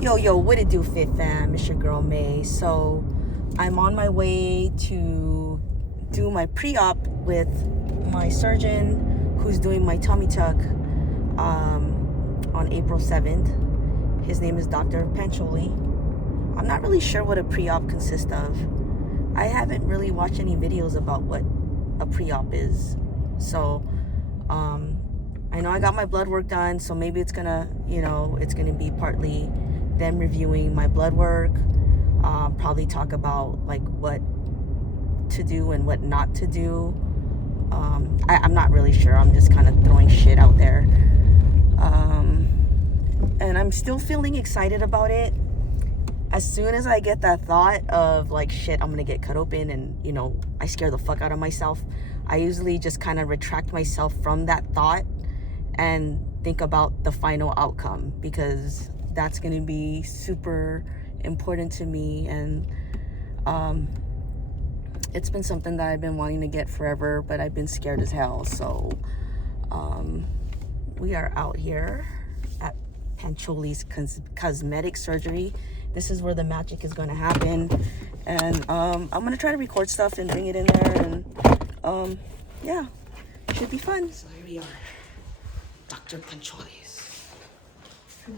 Yo, what it do, Fit Fam? It's your girl May. So, I'm on my way to do my pre-op with my surgeon who's doing my tummy tuck on April 7th. His name is Dr. Pancholi. I'm not really sure what a pre-op consists of. I haven't really watched any videos about what a pre-op is. So, I know I got my blood work done, so maybe it's gonna be partly them reviewing my blood work, probably talk about like what to do and what not to do. I'm not really sure. I'm just kind of throwing shit out there. And I'm still feeling excited about it. As soon as I get that thought of like, shit, I'm gonna get cut open and, I scare the fuck out of myself, I usually just kind of retract myself from that thought and think about the final outcome, because that's gonna be super important to me. And it's been something that I've been wanting to get forever, but I've been scared as hell. So we are out here at Pancholi's cosmetic surgery. This is where the magic is going to happen, and I'm going to try to record stuff and bring it in there, and yeah, should be fun. So here we are, Dr. Pancholi's.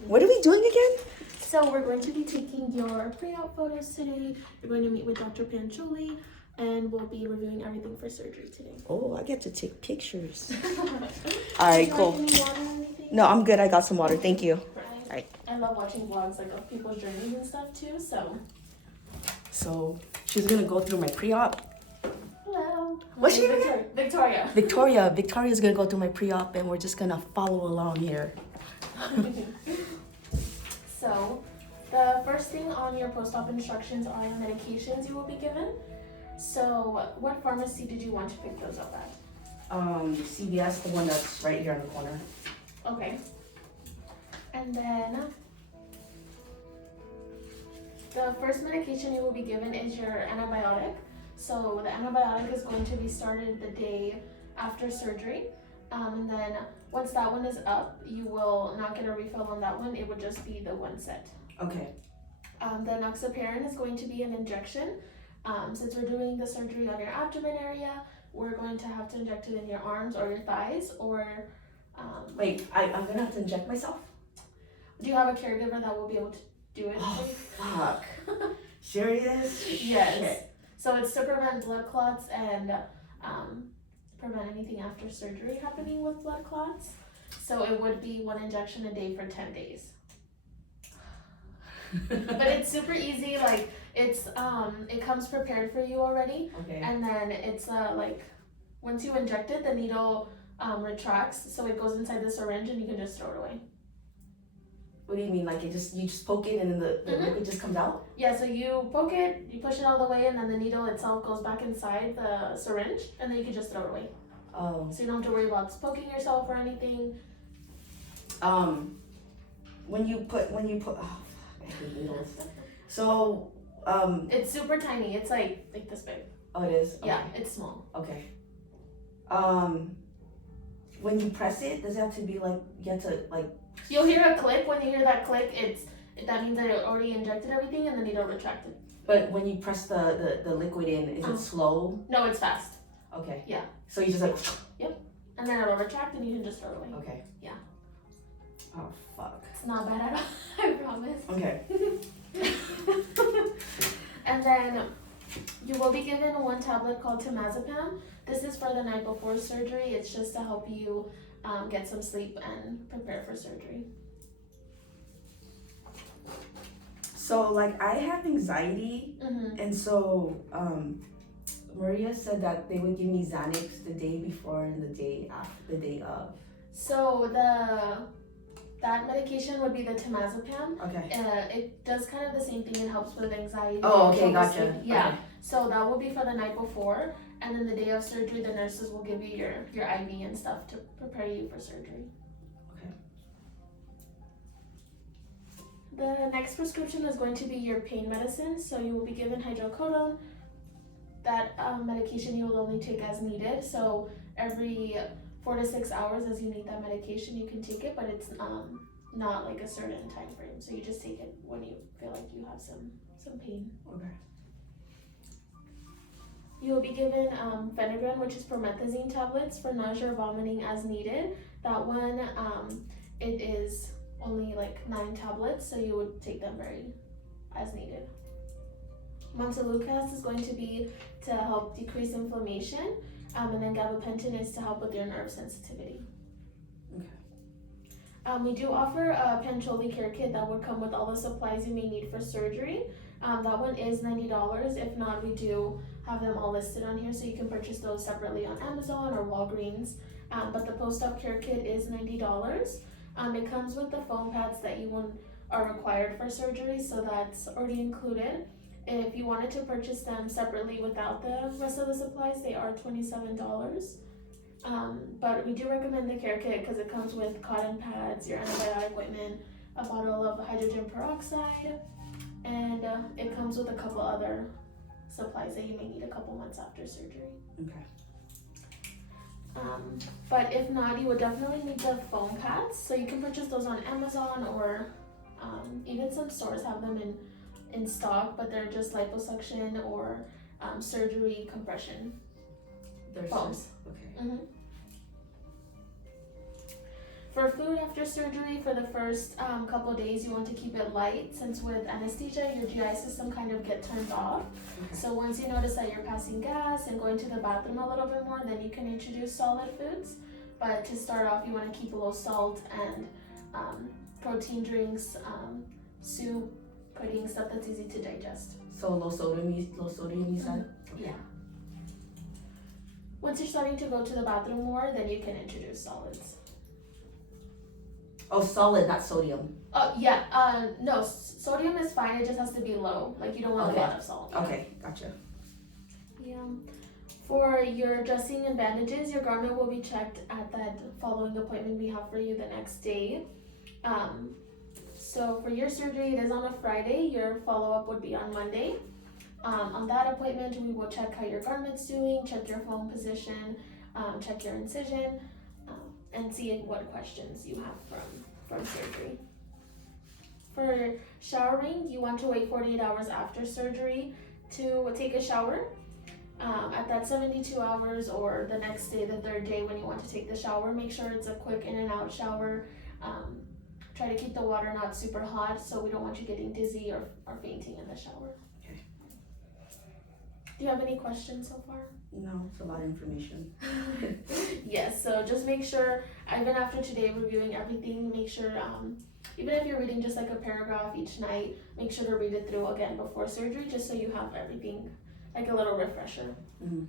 What are we doing again? So we're going to be taking your pre-op photos today. You're going to meet with Dr. Pancholi, and we'll be reviewing everything for surgery today. Oh, I get to take pictures. All right, cool. Any water or anything? No, I'm good. I got some water. Thank you. Right. I love watching vlogs like of people's journeys and stuff too. So she's gonna go through my pre-op. Hello. What's your name? Victoria. Victoria's gonna go through my pre-op, and we're just gonna follow along here. So the first thing on your post-op instructions are the medications you will be given. So what pharmacy did you want to pick those up at? CVS, the one that's right here in the corner. Okay. And then the first medication you will be given is your antibiotic. So the antibiotic is going to be started the day after surgery. And then once that one is up, you will not get a refill on that one. It would just be the one set. Okay. The enoxaparin is going to be an injection. Since we're doing the surgery on your abdomen area, we're going to have to inject it in your arms or your thighs, or Wait, I'm gonna have to inject myself? do you have a caregiver that will be able to do it? Oh, fuck. Serious? Yes. Shit. So it's to prevent blood clots and prevent anything after surgery happening with blood clots. So it would be one injection a day for 10 days. But it's super easy. Like it's it comes prepared for you already. Okay. And then it's like once you inject it, the needle retracts, so it goes inside the syringe and you can just throw it away. What do you mean? Like you just poke it and then the liquid just comes out? Yeah, so you poke it, you push it all the way, and then the needle itself goes back inside the syringe, and then you can just throw it away. Oh. So you don't have to worry about poking yourself or anything. When you put oh fuck, I hate needles. So It's super tiny. It's like this big. oh, it is? Okay. Yeah, it's small. Okay. When you press it, does it have to be like, you have to like... You'll hear a click. When you hear that click, that means that it already injected everything and the needle retracted. But when you press the liquid in, is it slow? No, it's fast. Okay. Yeah. So you just like... Yep. And then it'll retract and you can just throw it away. Okay. Yeah. Oh, fuck. It's not bad at all, I promise. Okay. And then you will be given one tablet called temazepam. This is for the night before surgery. It's just to help you get some sleep and prepare for surgery. So, like, I have anxiety, Mm-hmm. and so Maria said that they would give me Xanax the day before and the day after, the day of. So that medication would be the temazepam. Okay. It does kind of the same thing. It helps with anxiety. Oh, okay, trouble gotcha. sleep. Yeah. Okay. So that will be for the night before, and then the day of surgery, the nurses will give you your IV and stuff to prepare you for surgery. Okay. The next prescription is going to be your pain medicine. So you will be given hydrocodone. That medication you will only take as needed. So every 4 to 6 hours as you need that medication, you can take it, but it's not like a certain time frame. So you just take it when you feel like you have some pain. Okay. You will be given Phenergan, which is promethazine tablets for nausea or vomiting as needed. That one, it is only like 9 tablets, so you would take them as needed. Montelukast is going to be to help decrease inflammation, and then gabapentin is to help with your nerve sensitivity. Okay. We do offer a Pancholi care kit that would come with all the supplies you may need for surgery. That one is $90. If not, we do have them all listed on here, so you can purchase those separately on Amazon or Walgreens. But the post-op care kit is $90. It comes with the foam pads that are required for surgery, so that's already included. If you wanted to purchase them separately without the rest of the supplies, they are $27. But we do recommend the care kit because it comes with cotton pads, your antibiotic ointment, a bottle of hydrogen peroxide, and it comes with a couple other supplies that you may need a couple months after surgery. Okay. But if not, you would definitely need the foam pads. So you can purchase those on Amazon or even some stores have them in stock, but they're just liposuction or surgery compression foams. Okay. Mm-hmm. For food after surgery, for the first couple days, you want to keep it light, since with anesthesia, your GI system kind of get turned off. Okay. So once you notice that you're passing gas and going to the bathroom a little bit more, then you can introduce solid foods. But to start off, you want to keep low salt and protein drinks, soup, pudding, stuff that's easy to digest. So low sodium you said? Yeah. Once you're starting to go to the bathroom more, then you can introduce solids. Oh, solid, not sodium. Oh, yeah. No, sodium is fine. It just has to be low. Like, you don't want Okay. a lot of salt. Okay, gotcha. Yeah. For your dressing and bandages, your garment will be checked at that following appointment we have for you the next day. So for your surgery, it is on a Friday. Your follow-up would be on Monday. On that appointment, we will check how your garment's doing, check your foam position, check your incision, and see what questions you have from surgery. For showering, you want to wait 48 hours after surgery to take a shower. At that 72 hours or the next day, the third day when you want to take the shower, make sure it's a quick in and out shower. Try to keep the water not super hot, so we don't want you getting dizzy or fainting in the shower. Okay. Do you have any questions so far? No, it's a lot of information. Yes, so just make sure, even after today reviewing everything, make sure, even if you're reading just like a paragraph each night, make sure to read it through again before surgery, just so you have everything, like a little refresher. Mm-hmm.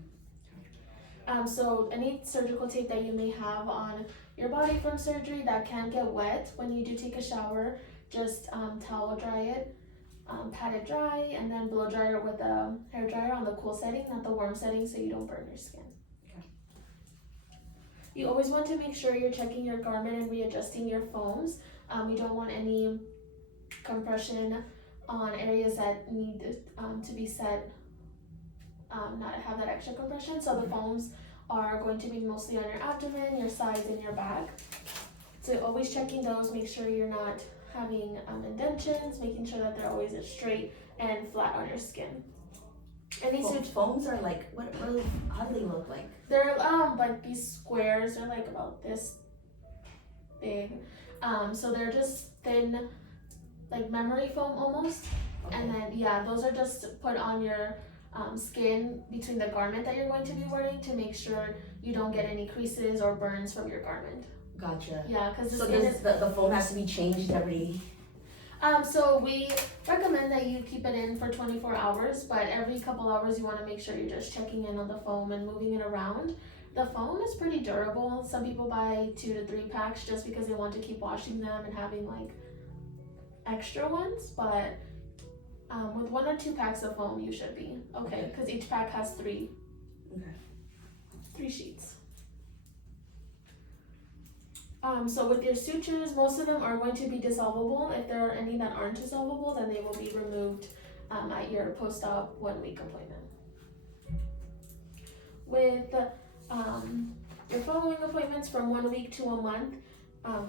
So any surgical tape that you may have on your body from surgery that can get wet when you do take a shower, just towel dry it, pat it dry, and then blow dry it with a hair dryer on the cool setting, not the warm setting, so you don't burn your skin. Okay. You always want to make sure you're checking your garment and readjusting your foams. You don't want any compression on areas that need to be set, not have that extra compression. So the foams are going to be mostly on your abdomen, your sides, and your back. So always checking those, make sure you're not having indentions, making sure that they're always straight and flat on your skin. And these foams are like, how do they look like? They're like these squares, they're like about this big. So they're just thin, like memory foam almost. Okay. And then yeah, those are just put on your skin between the garment that you're going to be wearing to make sure you don't get any creases or burns from your garment. Gotcha. Yeah, because so the foam has to be changed every. So we recommend that you keep it in for 24 hours, but every couple hours you want to make sure you're just checking in on the foam and moving it around. The foam is pretty durable. Some people buy 2 to 3 packs just because they want to keep washing them and having like extra ones, but with 1 or 2 packs of foam you should be okay, because each pack has 3 sheets. So with your sutures, most of them are going to be dissolvable. If there are any that aren't dissolvable, then they will be removed at your post-op 1-week appointment. With your following appointments from 1 week to a month,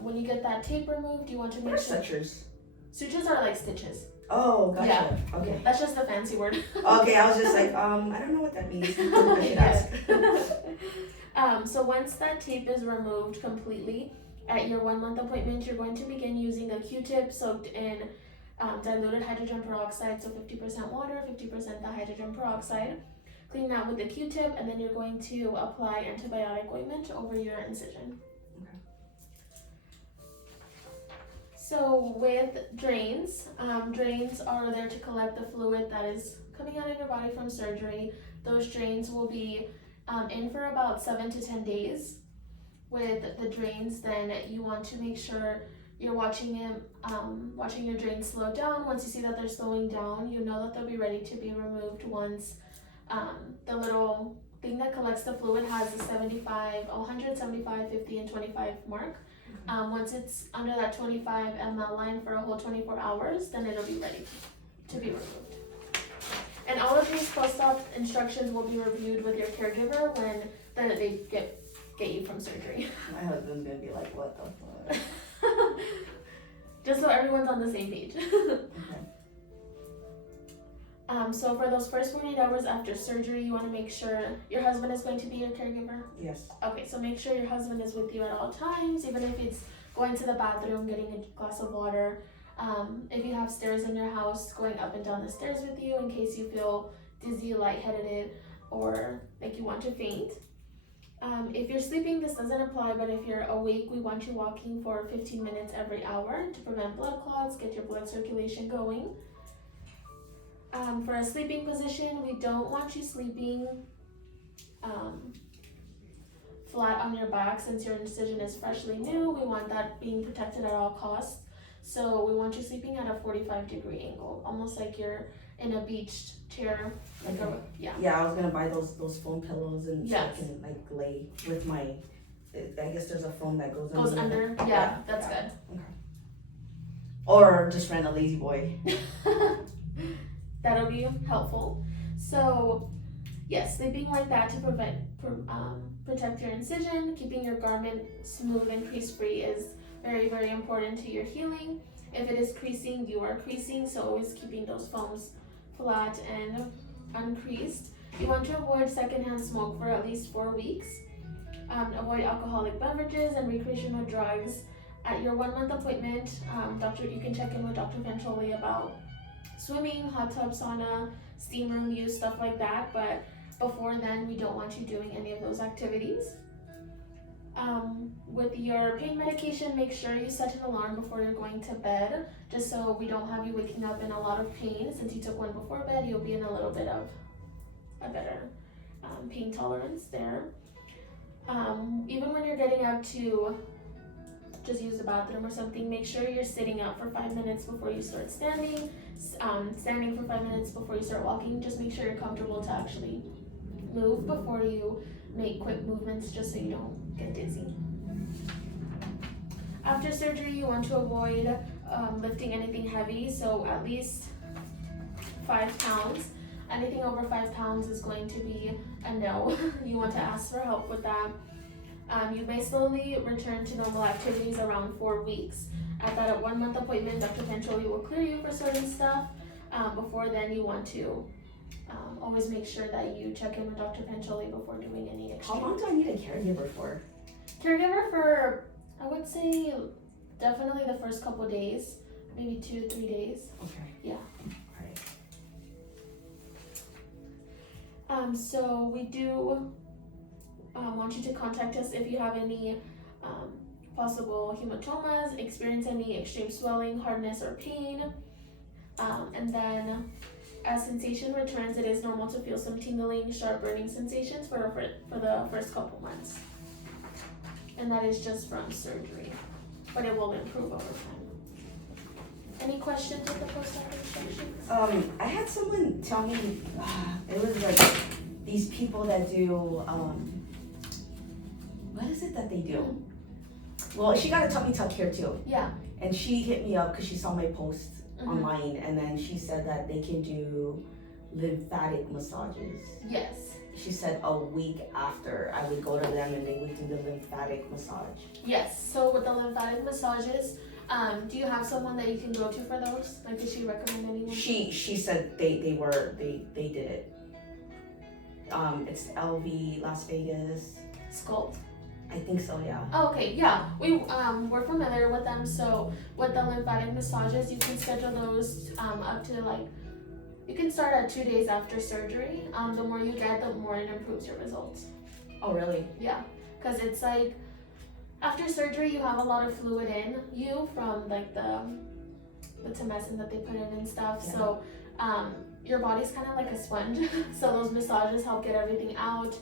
When you get that tape removed, you want to What make are sure. sutures? Sutures are like stitches. Oh, gotcha. Yeah. Okay. That's just the fancy word. Okay, I was just like, I don't know what that means. I should ask. So once that tape is removed completely, at your 1 month appointment, you're going to begin using a Q-tip soaked in diluted hydrogen peroxide, so 50% water, 50% the hydrogen peroxide. Clean that with the Q-tip, and then you're going to apply antibiotic ointment over your incision. Okay. So with drains, drains are there to collect the fluid that is coming out of your body from surgery. Those drains will be in for about 7 to 10 days. With the drains, then you want to make sure you're watching your drains slow down. Once you see that they're slowing down, you know that they'll be ready to be removed once the little thing that collects the fluid has the 100, 75, 50, and 25 mark. Once it's under that 25 ml line for a whole 24 hours, then it'll be ready to be removed. And all of these post-op instructions will be reviewed with your caregiver when they get you from surgery. My husband's gonna be like, what the fuck? Just so everyone's on the same page. Okay. So for those first 48 hours after surgery, you want to make sure your husband is going to be your caregiver. Yes. Okay, so make sure your husband is with you at all times, even if it's going to the bathroom, getting a glass of water. If you have stairs in your house, going up and down the stairs with you in case you feel dizzy, lightheaded, or like you want to faint. If you're sleeping, this doesn't apply, but if you're awake, we want you walking for 15 minutes every hour to prevent blood clots, get your blood circulation going. For a sleeping position, we don't want you sleeping flat on your back since your incision is freshly new. We want that being protected at all costs. So we want you sleeping at a 45-degree angle, almost like you're in a beached chair. Like Okay. Yeah, I was gonna buy those foam pillows and Yes. so I can like lay with my. I guess there's a foam that goes goes under. under. Yeah, that's yeah. good. Or just rent a lazy boy. That'll be helpful. So, yes, sleeping like that to protect your incision, keeping your garment smooth and crease-free is very, very important to your healing. If it is creasing, you are creasing, so always keeping those foams flat and uncreased. You want to avoid secondhand smoke for at least 4 weeks. Avoid alcoholic beverages and recreational drugs. At your 1 month appointment, you can check in with Dr. Ventoli about swimming, hot tub, sauna, steam room use, stuff like that. But before then, we don't want you doing any of those activities. With your pain medication, make sure you set an alarm before you're going to bed, just so we don't have you waking up in a lot of pain. Since you took one before bed, you'll be in a little bit of a better pain tolerance there. Even when you're getting up to just use the bathroom or something, make sure you're sitting up for 5 minutes before you start standing, standing for 5 minutes before you start walking. Just make sure you're comfortable to actually move before you make quick movements, just so you don't get dizzy. After surgery, you want to avoid lifting anything heavy, so at least 5 pounds. Anything over 5 pounds is going to be a no. You want to ask for help with that. You may slowly return to normal activities around 4 weeks. At that 1 month appointment, Dr. Ventoli will clear you for certain stuff. Before then, you want to always make sure that you check in with Dr. Ventoli before doing any extra. How long do I need a caregiver for? Caregiver for, I would say, definitely the first couple days, maybe 2 to 3 days. Okay. Yeah. Alright. So we do want you to contact us if you have any possible hematomas, experience any extreme swelling, hardness, or pain. And then as sensation returns, it is normal to feel some tingling, sharp burning sensations for the first couple months. And that is just from surgery, but it will improve over time. Any questions with the post-op instructions? I had someone tell me, it was like these people that do, what is it that they do? Well, she got a tummy tuck here too. Yeah. And she hit me up because she saw my post online, and then she said that they can do lymphatic massages. Yes. she said a week after I would go to them and they would do the lymphatic massage. Yes. So with the lymphatic massages, do you have someone that you can go to for those? Like, did she recommend anyone? She said they did it. It's LV Las Vegas. Sculpt. I think so, yeah. Oh, okay, yeah. We're familiar with them. So with the lymphatic massages, you can schedule those up to like, you can start at 2 days after surgery. The more you get, the more it improves your results. Oh, really? Yeah, because it's like after surgery, you have a lot of fluid in you from like the tumescent that they put in and stuff. Yeah. So your body's kind of like a sponge. So those massages help get everything out.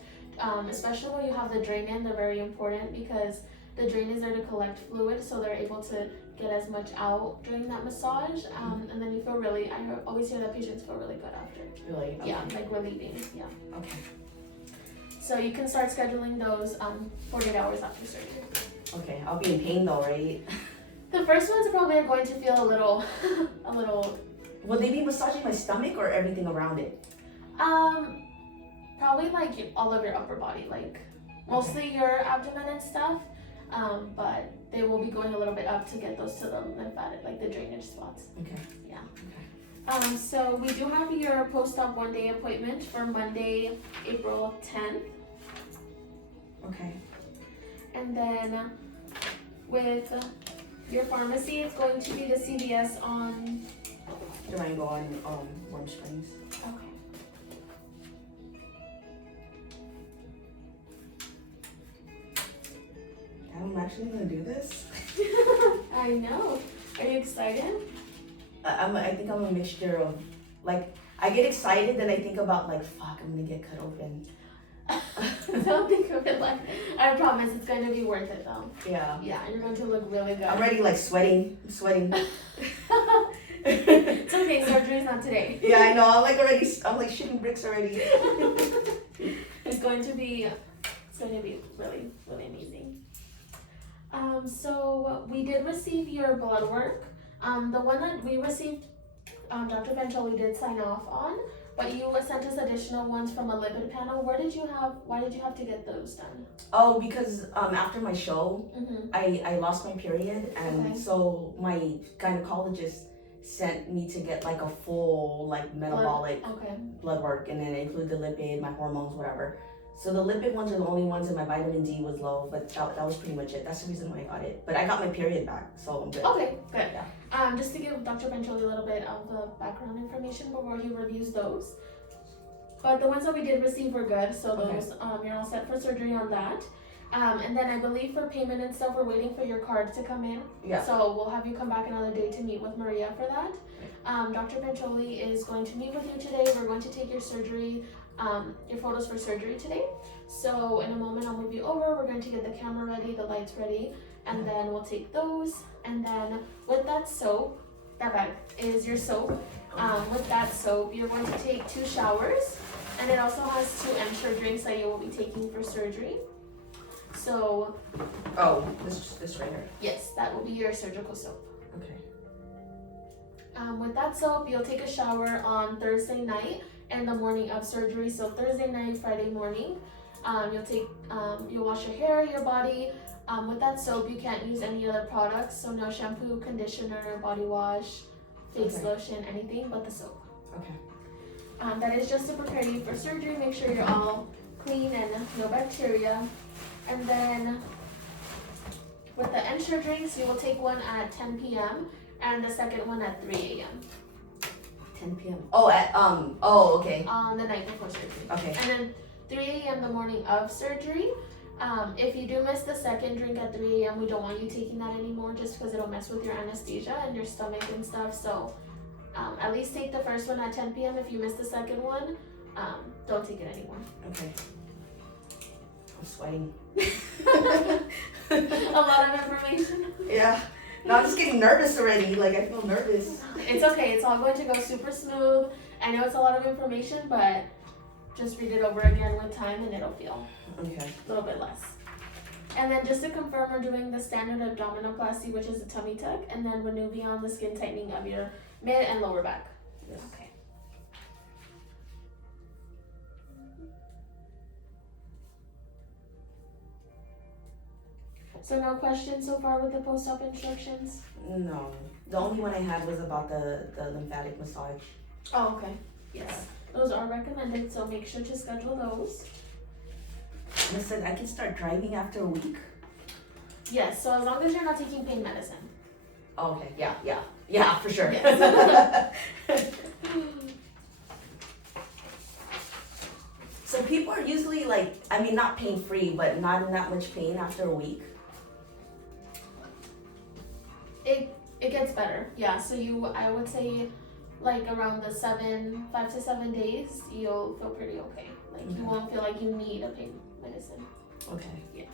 Especially when you have the drain in, they're very important because the drain is there to collect fluid, so they're able to get as much out during that massage. And then you feel really, I always hear that patients feel really good after. Really? Okay. Yeah, like relieving, yeah. Okay. So you can start scheduling those 48 hours after surgery. Okay, I'll be in pain though, right? The first ones probably are going to feel a little, Will they be massaging my stomach or everything around it? probably like all of your upper body, like mostly your abdomen and stuff. But they will be going a little bit up to get those to the lymphatic, like the drainage spots. Okay. Yeah. Okay. So we do have your post-op 1-day appointment for Monday, April 10th. Okay. And then with your pharmacy, it's going to be the CVS on... Durango on Warm Springs. Okay. I'm actually gonna do this. I know. Are you excited? I think I'm a mixture of, like, I get excited, then I think about, like, fuck, I'm gonna get cut open. Don't think of it like, I promise it's going to be worth it though. Yeah. Yeah, and you're going to look really good. I'm already, like, sweating. I'm sweating. It's okay, surgery's not today. Yeah, I know. I'm like shitting bricks already. It's going to be really, really amazing. So we did receive your blood work. The one that we received, Dr. Pancholi did sign off on, but you sent us additional ones from a lipid panel. Why did you have to get those done? Oh, because after my show, Mm-hmm. I lost my period, and Okay. so my gynecologist sent me to get like a full like metabolic Okay. blood work, and then include the lipid, my hormones, whatever. So the lipid ones are the only ones, and my vitamin D was low, but that was pretty much it. That's the reason why I got it. But I got my period back, so I'm good. Okay, good. Yeah. Just to give Dr. Pancholi a little bit of the background information before he reviews those. But the ones that we did receive were good, so Okay. those you're all set for surgery on that. And then I believe for payment and stuff, we're waiting for your card to come in. Yeah. So we'll have you come back another day to meet with Maria for that. Dr. Pancholi is going to meet with you today. We're going to take your surgery, your photos for surgery today. So in a moment, I'll move you over. We're going to get the camera ready, the lights ready, and then we'll take those. And then with that soap, that bag is your soap. With that soap, you're going to take 2 showers, and it also has 2 Ensure drinks that you will be taking for surgery. So Oh, this right here. yes, that will be your surgical soap. Okay. With that soap, you'll take a shower on Thursday night and the morning of surgery. So Thursday night, Friday morning, you'll wash your hair, your body. With that soap, you can't use any other products. So no shampoo, conditioner, body wash, face Okay. lotion, anything but the soap. Okay. That is just to prepare you for surgery. Make sure you're all clean and no bacteria. And then with the Ensure drinks, you will take one at 10 p.m. and the second one at 3 a.m. 10 p.m. Oh, okay. on the night before surgery. Okay. And then 3 a.m. the morning of surgery. If you do miss the second drink at 3 a.m., we don't want you taking that anymore just because it'll mess with your anesthesia and your stomach and stuff. So at least take the first one at 10 p.m. If you miss the second one, don't take it anymore. Okay. I'm sweating. A lot of information. Yeah. No, I'm just getting nervous already. Like, I feel nervous. It's okay. It's all going to go super smooth. I know it's a lot of information, but just read it over again with time and it'll feel Okay. a little bit less. And then just to confirm, we're doing the standard abdominoplasty, which is a tummy tuck, and then Renuvion, the skin tightening of your mid and lower back. Yes. Okay. So no questions so far with the post-op instructions? No. The only one I had was about the lymphatic massage. Oh, okay. Yes. Those are recommended, so make sure to schedule those. Listen, I can start driving after a week. Yes, so as long as you're not taking pain medicine. Oh, okay, yeah, for sure. Yes. So people are usually like, I mean, not pain free, but not in that much pain after a week. It gets better, yeah. So I would say, like around the 5 to 7 days, you'll feel pretty okay. Like you won't feel like you need a pain medicine. Okay. Yeah.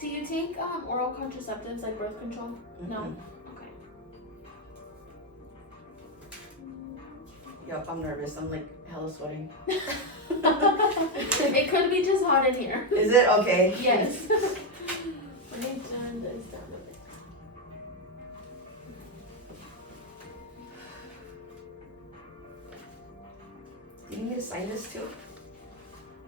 Do you take oral contraceptives like birth control? Mm-hmm. No. Okay. Yep, I'm nervous. I'm like hella sweating. It could be just hot in here. Is it? Okay. Yes. Let me turn this down a bit. Do you need me to sign this too?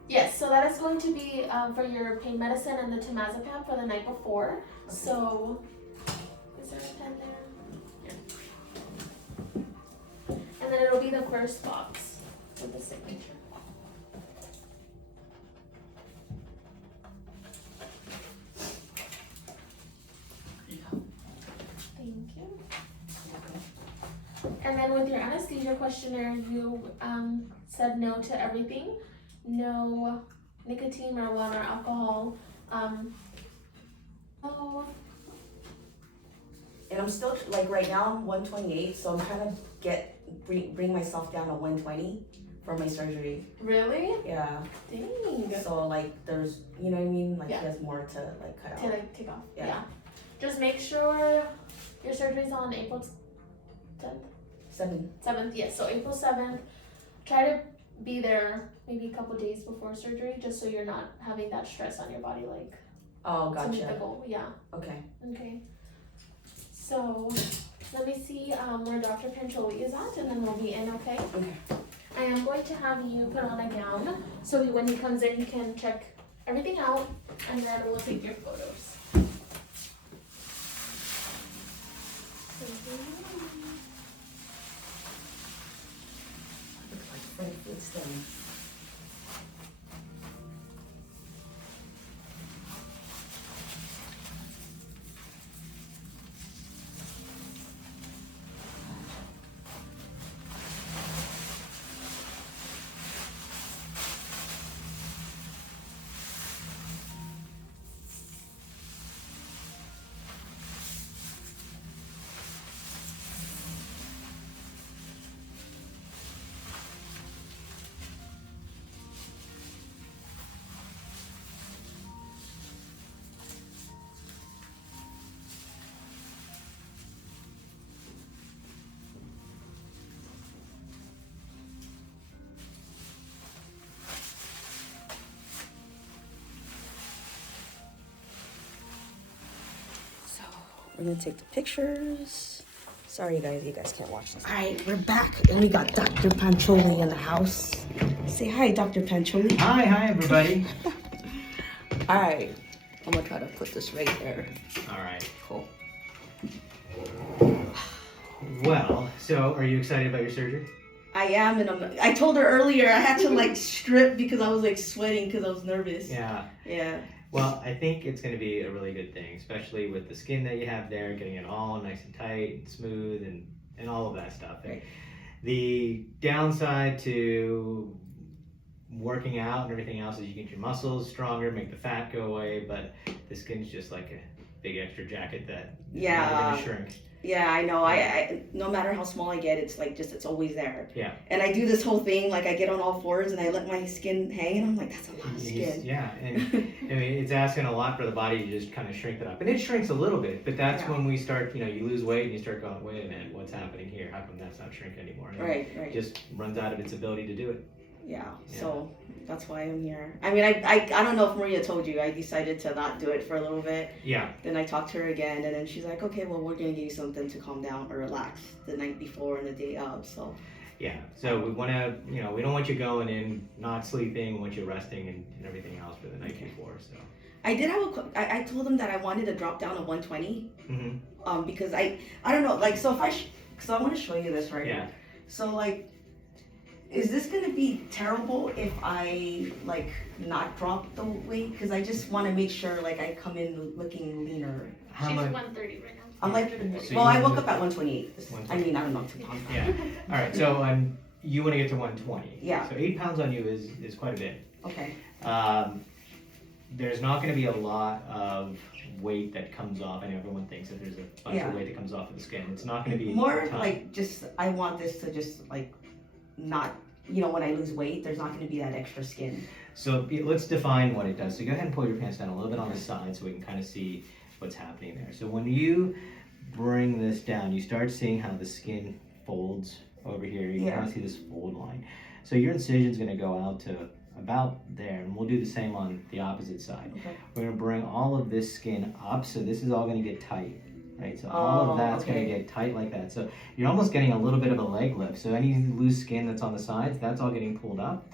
Yes, so that is going to be for your pain medicine and the temazepam for the night before. Okay. So, is there a pen there? Yeah. And then it'll be the first box with the signature. Thank you. And then with your anesthesia questionnaire, you said no to everything. No nicotine, marijuana, or alcohol. Oh, And I'm still like right now I'm 128, so I'm trying to bring myself down to 120 for my surgery. really? Yeah. Dang. So like there's, you know what I mean? Like Yeah. there's more to like cut To out. like take off. Yeah. Yeah. Just make sure your surgery's on April 10th, 7th. Yes. So April 7th. Try to be there maybe a couple days before surgery, just so you're not having that stress on your body, like Oh, to meet the gotcha. goal. Yeah. Okay. Okay. So let me see where Dr. Pancholi is at, and then we'll be in. Okay. Okay. I am going to have you put on a gown, so when he comes in, he can check everything out, and then we'll take your photos. Looks like Fred Flintstone. So we're gonna take the pictures. Sorry guys, you guys can't watch this. All right, we're back and we got Dr. Pancholi in the house. Say hi, Dr. Pancholi. Hi everybody. All right, I'm gonna try to put this right there. All right. Cool. Well, so are you excited about your surgery? I am, and I told her earlier I had to like strip because I was like sweating because I was nervous. Yeah. Yeah. Well, I think it's going to be a really good thing, especially with the skin that you have there, getting it all nice and tight and smooth and all of that stuff. Right. The downside to working out and everything else is you get your muscles stronger, make the fat go away, but the skin's just like a big extra jacket that is never going to shrink. Yeah, I know. I no matter how small I get, it's like just it's always there. Yeah. And I do this whole thing like I get on all fours and I let my skin hang and I'm like that's a lot of skin. Yeah, and I mean it's asking a lot for the body to just kind of shrink that up, and it shrinks a little bit, but that's Yeah. when we start, you lose weight and you start going, wait a minute, what's happening here? How come that's not shrinking anymore? And Right. It just runs out of its ability to do it. Yeah. Yeah. So that's why I'm here. I mean, I don't know if Maria told you. I decided to not do it for a little bit. Yeah. Then I talked to her again, and then she's like, "Okay, well, we're gonna give you something to calm down or relax the night before and the day of." So. Yeah, so we want to, we don't want you going in, not sleeping, we want you resting and everything else for the night before, so. I did have I told them that I wanted to drop down to 120. Mm-hmm. Because I don't know, like, so if so I want to show you this right Yeah. here. So, like, is this going to be terrible if I, like, not drop the weight? Because I just want to make sure, like, I come in looking leaner. How She's much? 130 right now. I'm like, So well, you I wanna woke do- up at 128. I mean, I don't know, 2 pounds. Yeah, all right, so you want to get to 120. Yeah. So 8 pounds on you is quite a bit. Okay. There's not going to be a lot of weight that comes off. I know everyone thinks that there's a bunch Yeah. of weight that comes off of the skin. It's not going to be More a ton. like just, I want this to just, like, not, when I lose weight, there's not going to be that extra skin. So let's define what it does. So go ahead and pull your pants down a little bit on the side so we can kind of see what's happening there. So when you bring this down, you start seeing how the skin folds over here. You can kind of see this fold line. So your incision's going to go out to about there, and we'll do the same on the opposite side. Okay. We're going to bring all of this skin up, so this is all going to get tight. Right, so all of that's going to get tight like that. So you're almost getting a little bit of a leg lift. So any loose skin that's on the sides, that's all getting pulled up.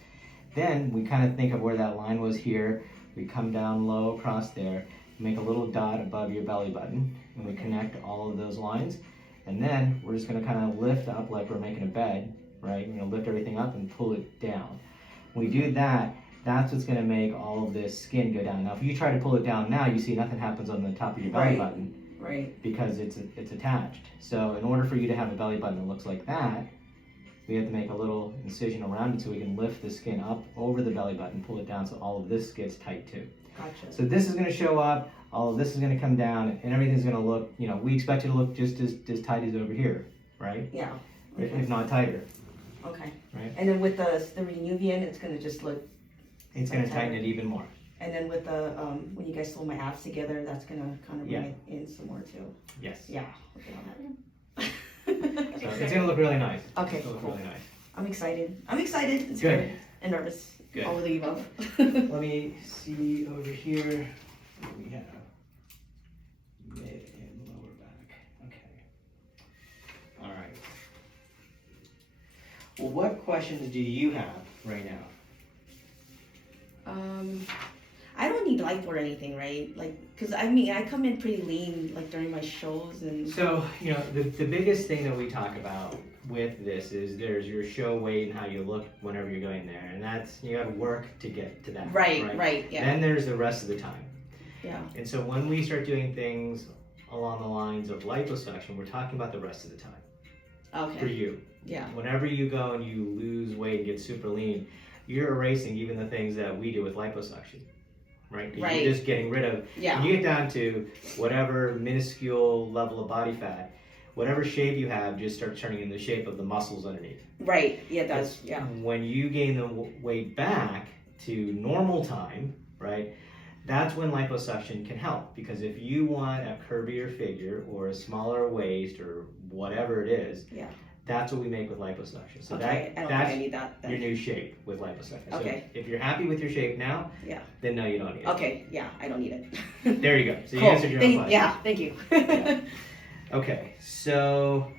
Then we kind of think of where that line was here. We come down low across there, make a little dot above your belly button, and we connect all of those lines. And then we're just going to kind of lift up like we're making a bed, right? Lift everything up and pull it down. When we do that, that's what's going to make all of this skin go down. Now, if you try to pull it down now, you see nothing happens on the top of your belly button. Right. Because it's attached. So in order for you to have a belly button that looks like that, we have to make a little incision around it so we can lift the skin up over the belly button, pull it down so all of this gets tight too. Gotcha. So this is going to show up, all of this is going to come down, and everything's going to look, we expect it to look just as tight as over here, right? Yeah. If not tighter. Okay. Right. And then with the Renuvian, it's going to just look. It's going to tighten it even more. And then with the, when you guys sew my abs together, that's going to kind of bring it in some more too. Yes. Yeah. Okay. So it's going to look really nice. Okay, It's going to look cool. really nice. I'm excited. It's Good. And nervous. Good. All of the above. Let me see over here. What we have mid and lower back. Okay. All right. Well, what questions do you have right now? I don't need lipo or anything, right? Like, cause I mean, I come in pretty lean, like during my shows and. So, the biggest thing that we talk about with this is there's your show weight and how you look whenever you're going there. And that's, you got to work to get to that. Right, yeah. Then there's the rest of the time. Yeah. And so when we start doing things along the lines of liposuction, we're talking about the rest of the time. Okay. For you. Yeah. Whenever you go and you lose weight and get super lean, you're erasing even the things that we do with liposuction, right? 'Cause Right. You're just getting rid of, Yeah. when you get down to whatever minuscule level of body fat, whatever shape you have just starts turning into the shape of the muscles underneath. Right. Yeah, it does. Yeah. When you gain the weight back to normal time, right? That's when liposuction can help, because if you want a curvier figure or a smaller waist or whatever it is, Yeah. that's what we make with liposuction. So Okay. I don't think that's I need that then. your new shape with liposuction. Okay. So if you're happy with your shape now, Yeah. then no, you don't need it. Okay. Yeah. I don't need it. There you go. So you Cool. answered your own question. Yeah. Thank you. Yeah. Okay, so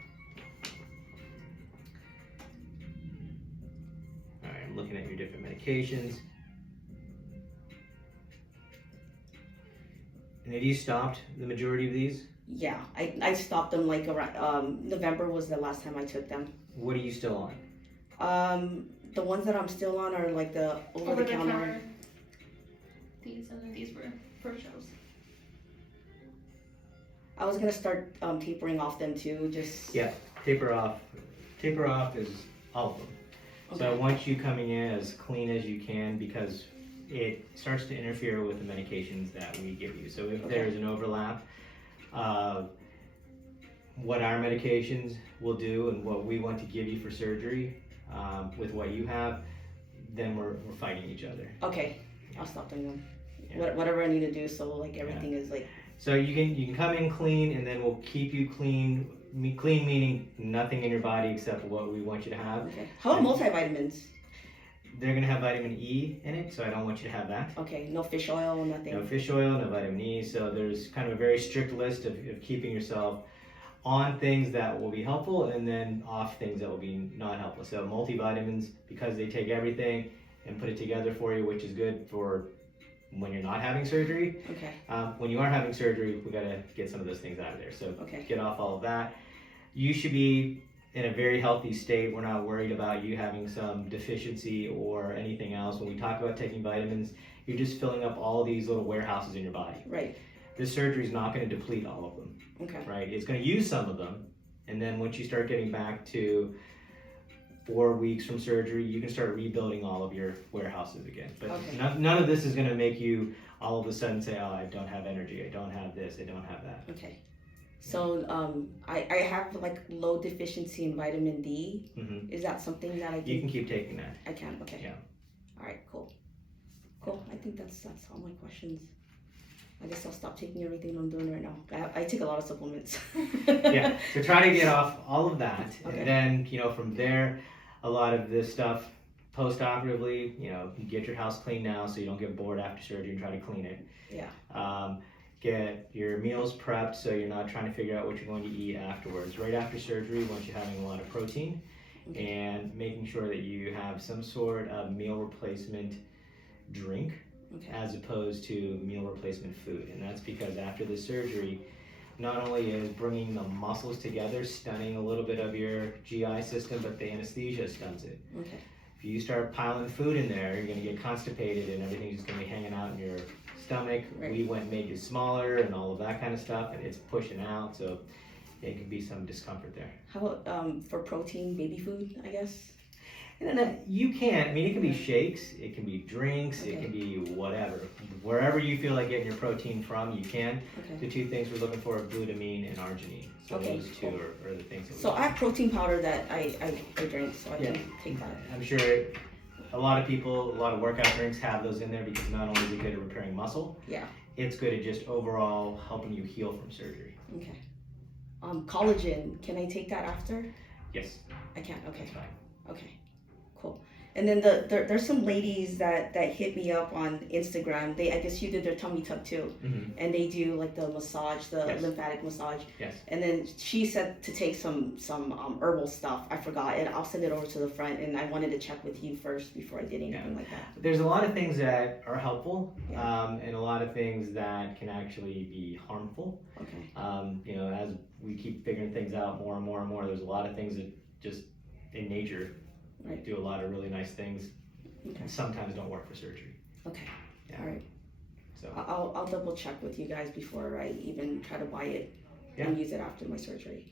all right, I'm looking at your different medications. And have you stopped the majority of these? Yeah. I stopped them like around November was the last time I took them. What are you still on? The ones that I'm still on are like the over the counter. These and then these were for shows. I was gonna start tapering off them too. Just. Yeah, taper off. Taper off is all of them. So I Okay. want you coming in as clean as you can, because it starts to interfere with the medications that we give you. So if there's an overlap of what our medications will do and what we want to give you for surgery with what you have, then we're fighting each other. Okay. I'll stop doing them. Yeah. Whatever I need to do, so like everything is like. So you can come in clean, and then we'll keep you clean. Clean meaning nothing in your body except what we want you to have. Okay. How about multivitamins? They're gonna have vitamin E in it, so I don't want you to have that. Okay. No fish oil, nothing. No fish oil, no vitamin E. So there's kind of a very strict list of keeping yourself on things that will be helpful and then off things that will be not helpful. So multivitamins, because they take everything and put it together for you, which is good for when you're not having surgery. Okay. When you are having surgery, we gotta get some of those things out of there. So Okay. get off all of that. You should be in a very healthy state. We're not worried about you having some deficiency or anything else. When we talk about taking vitamins, you're just filling up all these little warehouses in your body. Right. This surgery is not going to deplete all of them, Okay. right? It's going to use some of them, and then once you start getting back to 4 weeks from surgery, you can start rebuilding all of your warehouses again. But Okay. none of this is going to make you all of a sudden say, oh, I don't have energy, I don't have this, I don't have that. Okay. So I have like low deficiency in vitamin D. Hmm. Is that something that I You can can? keep taking that. I can. Okay. Yeah. All right. Cool. Cool. I think that's all my questions. I guess I'll stop taking everything I'm doing right now. I take a lot of supplements. Yeah, so try to get off all of that, Okay. and then from there, a lot of this stuff post-operatively, you get your house clean now so you don't get bored after surgery and try to clean it. Yeah. Get your meals prepped so you're not trying to figure out what you're going to eat afterwards. Right after surgery, once you're having a lot of protein, Okay. and making sure that you have some sort of meal replacement drink Okay. as opposed to meal replacement food. And that's because after the surgery, not only is bringing the muscles together stunning a little bit of your GI system, but the anesthesia stuns it. Okay. If you start piling food in there, you're going to get constipated and everything's just going to be hanging out in your stomach. Right. We went and made you smaller and all of that kind of stuff, and it's pushing out, so it can be some discomfort there. How about for protein, baby food? I guess. And then you can, I mean, it can be shakes, it can be drinks, Okay. it can be whatever. Wherever you feel like getting your protein from, you can. Okay. The two things we're looking for are glutamine and arginine. So Okay, those two cool. are the things that we So I have protein powder that I drink, so I Yeah. can take that. I'm sure a lot of people, a lot of workout drinks have those in there because not only is it good at repairing muscle, Yeah. it's good at just overall helping you heal from surgery. Okay. Collagen. Can I take that after? Yes, I can. Okay. that's fine. Okay, cool. And then there's some ladies that hit me up on Instagram. I guess you did their tummy tuck too, Mm-hmm. and they do like the massage, the Yes. lymphatic massage. Yes. And then she said to take some herbal stuff. I forgot it. I'll send it over to the front, and I wanted to check with you first before I did anything like that. There's a lot of things that are helpful, Yeah. and a lot of things that can actually be harmful. Okay. As we keep figuring things out more and more and more, there's a lot of things that just in nature Right. do a lot of really nice things, Okay. and sometimes don't work for surgery. Okay. Yeah. All right. So I'll double check with you guys before I even try to buy it and use it after my surgery.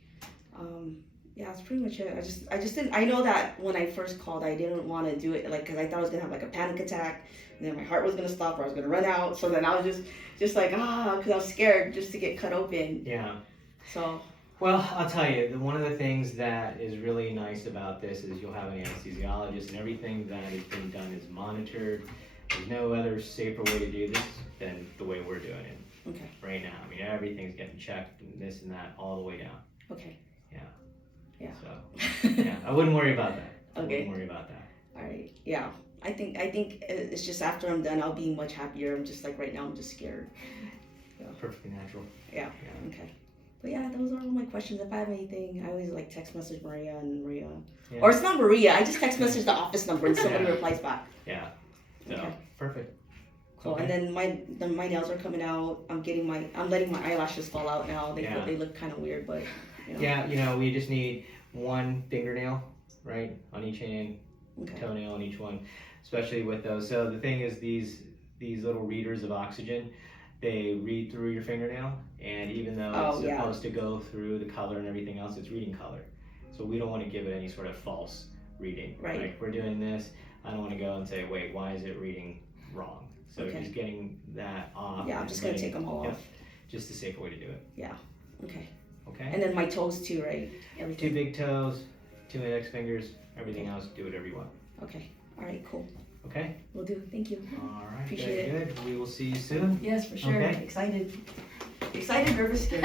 Yeah, that's pretty much it. I just didn't. I know that when I first called, I didn't want to do it because I thought I was gonna have like a panic attack, and then my heart was gonna stop, or I was gonna run out. So then I was just like because I was scared just to get cut open. yeah. So Well, I'll tell you, one of the things that is really nice about this is you'll have an anesthesiologist, and everything that is being done is monitored. There's no other safer way to do this than the way we're doing it okay, right now. I mean, everything's getting checked and this and that all the way down. okay, So, yeah, I wouldn't worry about that. I Okay. wouldn't worry about that. all right, yeah. I think it's just after I'm done, I'll be much happier. I'm just like right now, I'm just scared. Perfectly natural. Yeah. Okay. But yeah, those are all my questions. If I have anything, I always like text message Maria and Maria. Yeah. Or it's not Maria. I just text message the office number and somebody Yeah. replies back. Yeah. So, Okay. perfect. Cool. Okay. And then my nails are coming out. I'm letting my eyelashes fall out now. Yeah. They look kind of weird, but you know. Yeah, we just need one fingernail, right, on each hand, Okay. toenail on each one, especially with those. So the thing is, these little readers of oxygen, they read through your fingernail, and even though it's yeah. supposed to go through the color and everything else, it's reading color. So we don't want to give it any sort of false reading. Right. Like, we're doing this, I don't want to go and say, wait, why is it reading wrong? So Okay. just getting that off. Yeah, I'm and just gonna letting- take them all yeah, off. Just a safer way to do it. Okay. Okay. And then my toes too, right? Two Everything. big toes, 2 index fingers, everything else, do whatever you want. Okay. All right. Cool. Okay? Will do. Thank you. All right. Appreciate Very good. We will see you soon. Yes, for sure. Okay. Excited. Excited, nervous, scared.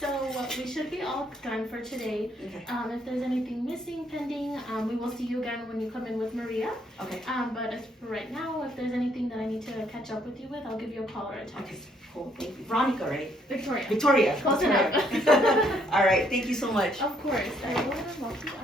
So we should be all done for today. Okay. If there's anything missing, pending, we will see you again when you come in with Maria. Okay. But as for right now, if there's anything that I need to catch up with you with, I'll give you a call or a text. Okay. Cool. Thank you. Veronica, right? Victoria. Victoria. Close Victoria. enough. All right. Thank you so much. Of course. I will walk you up.